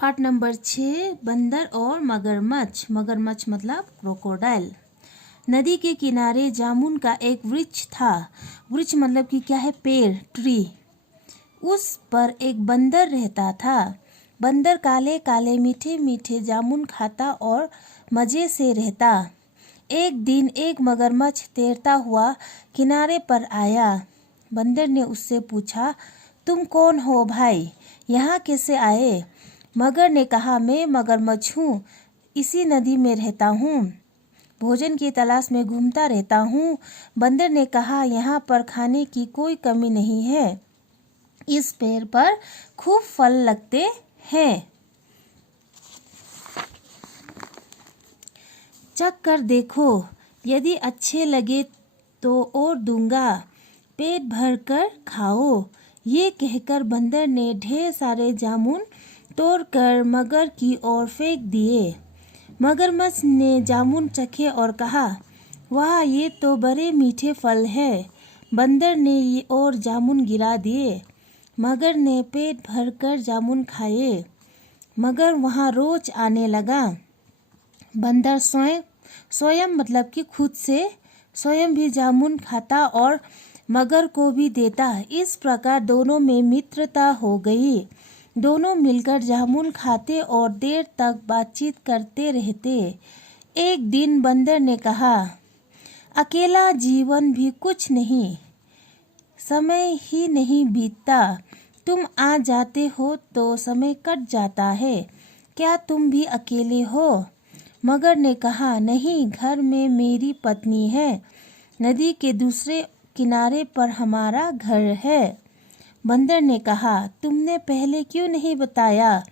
Part number 6, बंदर और मगरमच्छ। मगरमच्छ मतलब क्रोकोडाइल। नदी के किनारे जामुन का एक वृक्ष था। वृक्ष मतलब कि क्या है? पेड़, ट्री। उस पर एक बंदर रहता था। बंदर काले काले मीठे मीठे जामुन खाता और मज़े से रहता। एक दिन एक मगरमच्छ तैरता हुआ किनारे पर आया। बंदर ने उससे पूछा, तुम कौन हो भाई? यहाँ कैसे आए? मगर ने कहा, मैं मगरमच्छ हूँ, इसी नदी में रहता हूँ, भोजन की तलाश में घूमता रहता हूँ। बंदर ने कहा, यहाँ पर खाने की कोई कमी नहीं है, इस पेड़ पर खूब फल लगते हैं, चख कर देखो, यदि अच्छे लगे तो और दूंगा, पेट भर कर खाओ। ये कहकर बंदर ने ढेर सारे जामुन तोड़कर मगर की ओर फेंक दिए। मगरमच्छ ने जामुन चखे और कहा, वाह, ये तो बड़े मीठे फल हैं। बंदर ने ये और जामुन गिरा दिए। मगर ने पेट भर कर जामुन खाए। मगर वहाँ रोज आने लगा। बंदर स्वयं मतलब कि खुद से स्वयं भी जामुन खाता और मगर को भी देता। इस प्रकार दोनों में मित्रता हो गई। दोनों मिलकर जामुन खाते और देर तक बातचीत करते रहते। एक दिन बंदर ने कहा, अकेला जीवन भी कुछ नहीं, समय ही नहीं बीतता, तुम आ जाते हो तो समय कट जाता है, क्या तुम भी अकेले हो? मगर ने कहा, नहीं, घर में मेरी पत्नी है, नदी के दूसरे किनारे पर हमारा घर है। बंदर ने कहा, तुमने पहले क्यों नहीं बताया?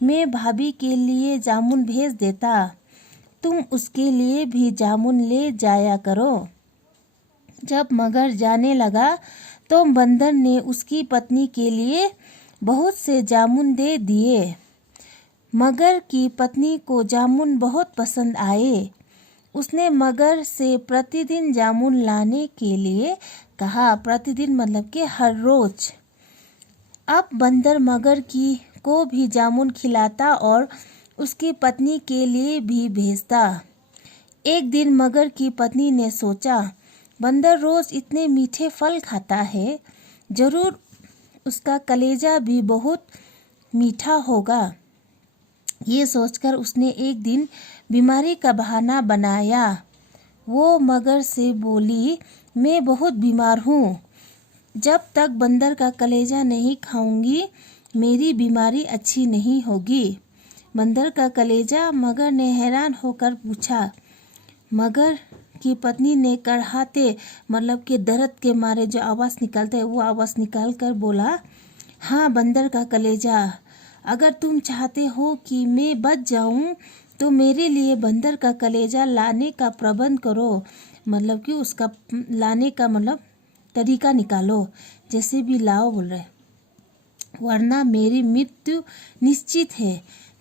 मैं भाभी के लिए जामुन भेज देता, तुम उसके लिए भी जामुन ले जाया करो। जब मगर जाने लगा तो बंदर ने उसकी पत्नी के लिए बहुत से जामुन दे दिए। मगर की पत्नी को जामुन बहुत पसंद आए। उसने मगर से प्रतिदिन जामुन लाने के लिए कहा। प्रतिदिन मतलब कि हर रोज। अब बंदर मगर को भी जामुन खिलाता और उसकी पत्नी के लिए भी भेजता। एक दिन मगर की पत्नी ने सोचा, बंदर रोज इतने मीठे फल खाता है, जरूर उसका कलेजा भी बहुत मीठा होगा। ये सोचकर उसने एक दिन बीमारी का बहाना बनाया। वो मगर से बोली, मैं बहुत बीमार हूँ, जब तक बंदर का कलेजा नहीं खाऊंगी मेरी बीमारी अच्छी नहीं होगी। बंदर का कलेजा? मगर ने हैरान होकर पूछा। मगर की पत्नी ने कड़हाते मतलब कि दर्द के मारे जो आवाज़ निकालता है वो आवाज़ निकाल कर बोला, हाँ, बंदर का कलेजा, अगर तुम चाहते हो कि मैं बच जाऊं तो मेरे लिए बंदर का कलेजा लाने का प्रबंध करो। मतलब कि उसका लाने का मतलब तरीका निकालो, जैसे भी लाओ बोल रहे, वरना मेरी मृत्यु निश्चित है,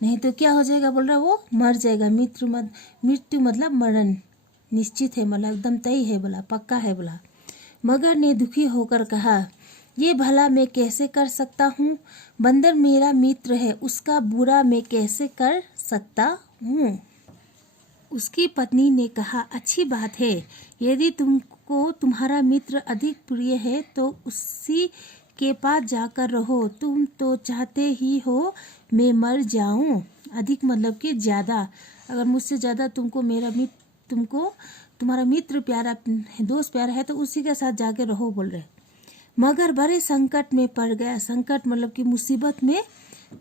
नहीं तो क्या हो जाएगा बोल रहा, वो मर जाएगा। मृत्यु मतलब मरण, निश्चित है मतलब एकदम तय है बोला, पक्का है बोला। मगर ने दुखी होकर कहा, ये भला मैं कैसे कर सकता हूँ? बंदर मेरा मित्र है, उसका बुरा मैं कैसे कर सकता हूँ? उसकी पत्नी ने कहा, अच्छी बात है, यदि तुमको तुम्हारा मित्र अधिक प्रिय है तो उसी के पास जाकर रहो। तुम तो चाहते ही हो मैं मर जाऊं। अधिक मतलब कि ज़्यादा, अगर मुझसे ज़्यादा तुमको तुम्हारा मित्र प्यारा, दोस्त प्यारा है तो उसी के साथ जाके रहो बोल रहे। मगर बड़े संकट में पड़ गया। संकट मतलब कि मुसीबत में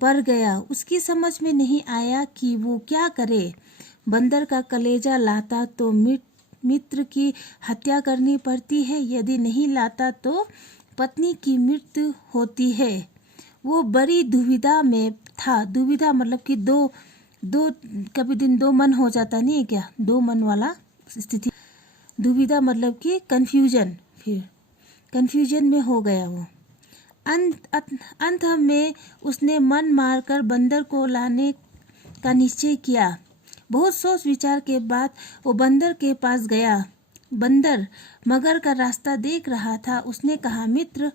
पड़ गया। उसकी समझ में नहीं आया कि वो क्या करे। बंदर का कलेजा लाता तो मित्र की हत्या करनी पड़ती है, यदि नहीं लाता तो पत्नी की मृत्यु होती है। वो बड़ी दुविधा में था। दुविधा मतलब कि दो कभी दिन दो मन हो जाता नहीं है क्या, दो मन वाला स्थिति। दुविधा मतलब कि कंफ्यूजन, फिर कंफ्यूजन में हो गया वो। अंत में उसने मन मारकर बंदर को लाने का निश्चय किया। बहुत सोच विचार के बाद वो बंदर के पास गया। बंदर मगर का रास्ता देख रहा था। उसने कहा, मित्र,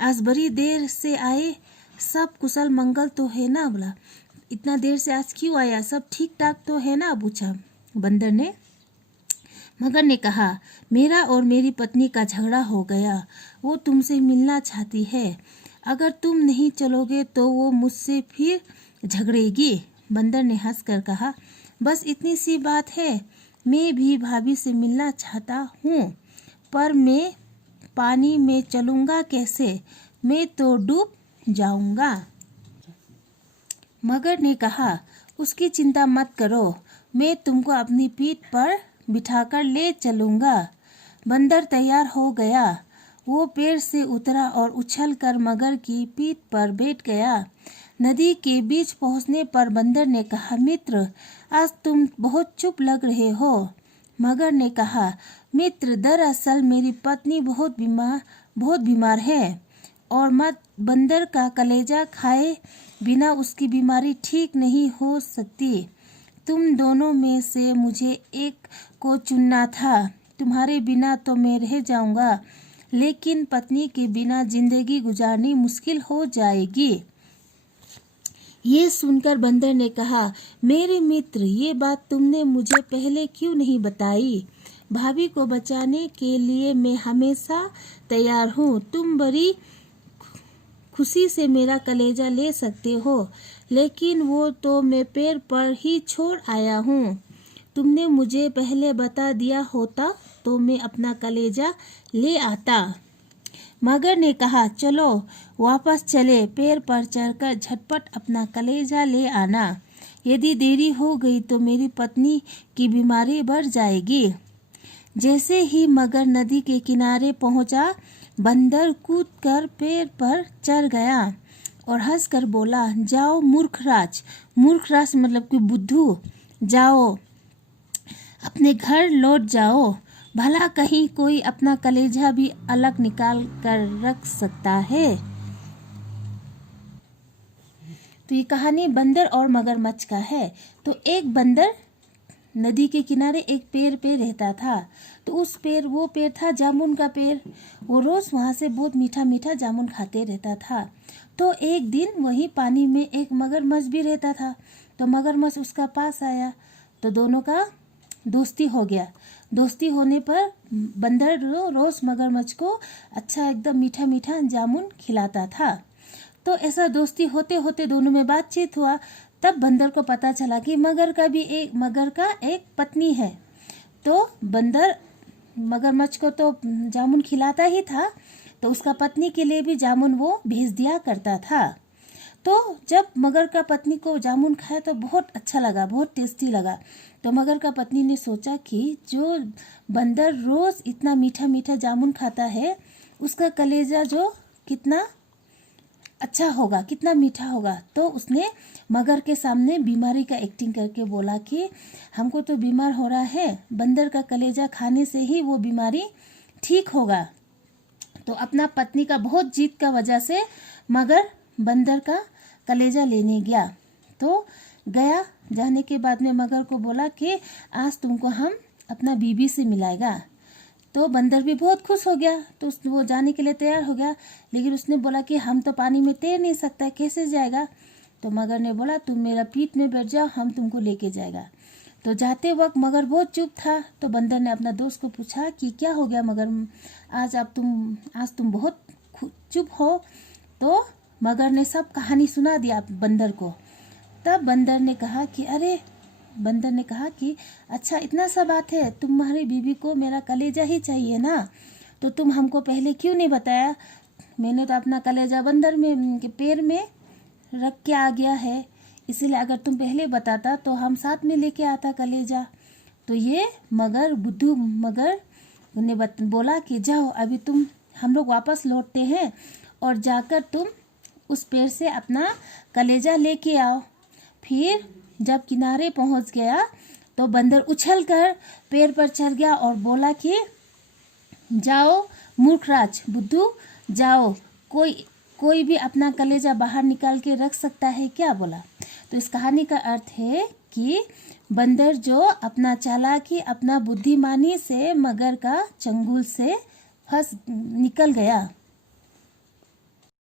आज बड़ी देर से आए, सब कुशल मंगल तो है ना? बोला, इतना देर से आज क्यों आया, सब ठीक ठाक तो है ना? पूछा बंदर ने। मगर ने कहा, मेरा और मेरी पत्नी का झगड़ा हो गया, वो तुमसे मिलना चाहती है। अगर तुम नहीं चलोगे तो वो मुझसे फिर झगड़ेगी। बंदर ने हंसकर कहा, बस इतनी सी बात है, मैं भी भाभी से मिलना चाहता हूँ, पर मैं पानी में चलूँगा कैसे? मैं तो डूब जाऊँगा। मगर ने कहा, उसकी चिंता मत करो, मैं तुमको अपनी पीठ पर बिठाकर ले चलूँगा। बंदर तैयार हो गया। वो पेड़ से उतरा और उछलकर मगर की पीठ पर बैठ गया। नदी के बीच पहुंचने पर बंदर ने कहा, मित्र, आज तुम बहुत चुप लग रहे हो। मगर ने कहा, मित्र, दरअसल मेरी पत्नी बहुत बीमार है और मत बंदर का कलेजा खाए बिना उसकी बीमारी ठीक नहीं हो सकती। तुम दोनों में से मुझे एक को चुनना था। तुम्हारे बिना तो मैं रह जाऊंगा, लेकिन पत्नी के बिना जिंदगी गुजारनी मुश्किल हो जाएगी। ये सुनकर बंदर ने कहा, मेरे मित्र, ये बात तुमने मुझे पहले क्यों नहीं बताई? भाभी को बचाने के लिए मैं हमेशा तैयार हूँ। तुम बड़ी खुशी से मेरा कलेजा ले सकते हो, लेकिन वो तो मैं पेड़ पर ही छोड़ आया हूँ। तुमने मुझे पहले बता दिया होता तो मैं अपना कलेजा ले आता। मगर ने कहा, चलो वापस चले, पेड़ पर चढ़कर झटपट अपना कलेजा ले आना। यदि देरी हो गई तो मेरी पत्नी की बीमारी बढ़ जाएगी। जैसे ही मगर नदी के किनारे पहुंचा, बंदर कूदकर पेड़ पर चढ़ गया और हंसकर बोला, जाओ मूर्खराज। मूर्खराज मतलब कि बुद्धू, जाओ अपने घर लौट जाओ। भला कहीं कोई अपना कलेजा भी अलग निकाल कर रख सकता है। तो ये कहानी बंदर और मगरमच्छ का है। तो एक बंदर नदी के किनारे एक पेड़ पे रहता था। तो वो पेड़ था जामुन का पेड़। वो रोज वहां से बहुत मीठा मीठा जामुन खाते रहता था। तो एक दिन वही पानी में एक मगरमच्छ भी रहता था। तो मगरमच्छ उसका पास आया तो दोनों का दोस्ती हो गया। दोस्ती होने पर बंदर रोज मगरमच्छ को अच्छा एकदम मीठा मीठा जामुन खिलाता था। तो ऐसा दोस्ती होते होते दोनों में बातचीत हुआ। तब बंदर को पता चला कि मगर का एक पत्नी है। तो बंदर मगरमच्छ को तो जामुन खिलाता ही था, तो उसका पत्नी के लिए भी जामुन वो भेज दिया करता था। तो जब मगर का पत्नी को जामुन खाया तो बहुत अच्छा लगा, बहुत टेस्टी लगा। तो मगर का पत्नी ने सोचा कि जो बंदर रोज इतना मीठा मीठा जामुन खाता है, उसका कलेजा जो कितना अच्छा होगा, कितना मीठा होगा। तो उसने मगर के सामने बीमारी का एक्टिंग करके बोला कि हमको तो बीमार हो रहा है, बंदर का कलेजा खाने से ही वो बीमारी ठीक होगा। तो अपना पत्नी का बहुत जीत का वजह से मगर बंदर का कलेजा लेने गया। तो गया, जाने के बाद में मगर को बोला कि आज तुमको हम अपना बीबी से मिलाएगा। तो बंदर भी बहुत खुश हो गया। तो वो जाने के लिए तैयार हो गया, लेकिन उसने बोला कि हम तो पानी में तैर नहीं सकता, कैसे जाएगा? तो मगर ने बोला, तुम मेरा पीठ में बैठ जाओ, हम तुमको लेके जाएगा। तो जाते वक्त मगर बहुत चुप था। तो बंदर ने अपना दोस्त को पूछा कि क्या हो गया मगर, आज तुम बहुत चुप हो। तो मगर ने सब कहानी सुना दिया बंदर को। तब बंदर ने कहा कि अच्छा इतना सा बात है, तुम्हारी बीवी को मेरा कलेजा ही चाहिए ना, तो तुम हमको पहले क्यों नहीं बताया? मैंने तो अपना कलेजा बंदर में के पेड़ में रख के आ गया है, इसीलिए अगर तुम पहले बताता तो हम साथ में लेके आता कलेजा। तो ये बुद्धू मगर ने बोला कि जाओ, अभी हम लोग वापस लौटते हैं और जाकर तुम उस पेड़ से अपना कलेजा लेके आओ। फिर जब किनारे पहुंच गया तो बंदर उछलकर पेड़ पर चढ़ गया और बोला कि जाओ मूर्खराज, बुद्धू, जाओ, कोई भी अपना कलेजा बाहर निकाल के रख सकता है क्या? बोला। तो इस कहानी का अर्थ है कि बंदर जो अपना चालाकी, अपना बुद्धिमानी से मगर का चंगुल से निकल गया।